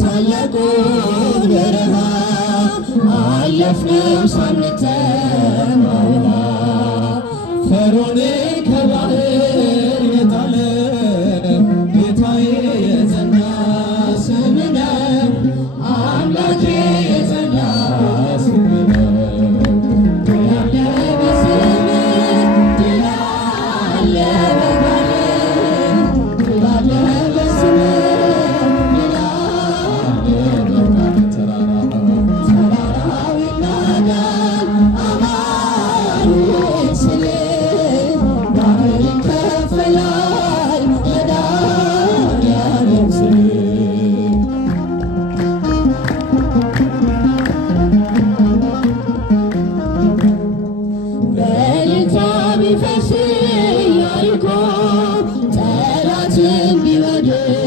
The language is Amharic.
ታላቁን በረሃ አለፍነው ሳንጠማ ፈርዖን ከባህር የጣለ ጌታዬ የጸና ስም ነው አምላኬ የጸና ስም ነው። ድል አለ በስምህ ድል አለ በቃልህ ድል አለ በስምህ ድል አለ በቃልህ ተራራው ይናዳል አማኑኤል ስልህ ባህር ይከፈላል መድኃኒዓለም ስልህ በእልልታ ቢፈስ ኢያሪኮ ጠላትን ቢወድቅ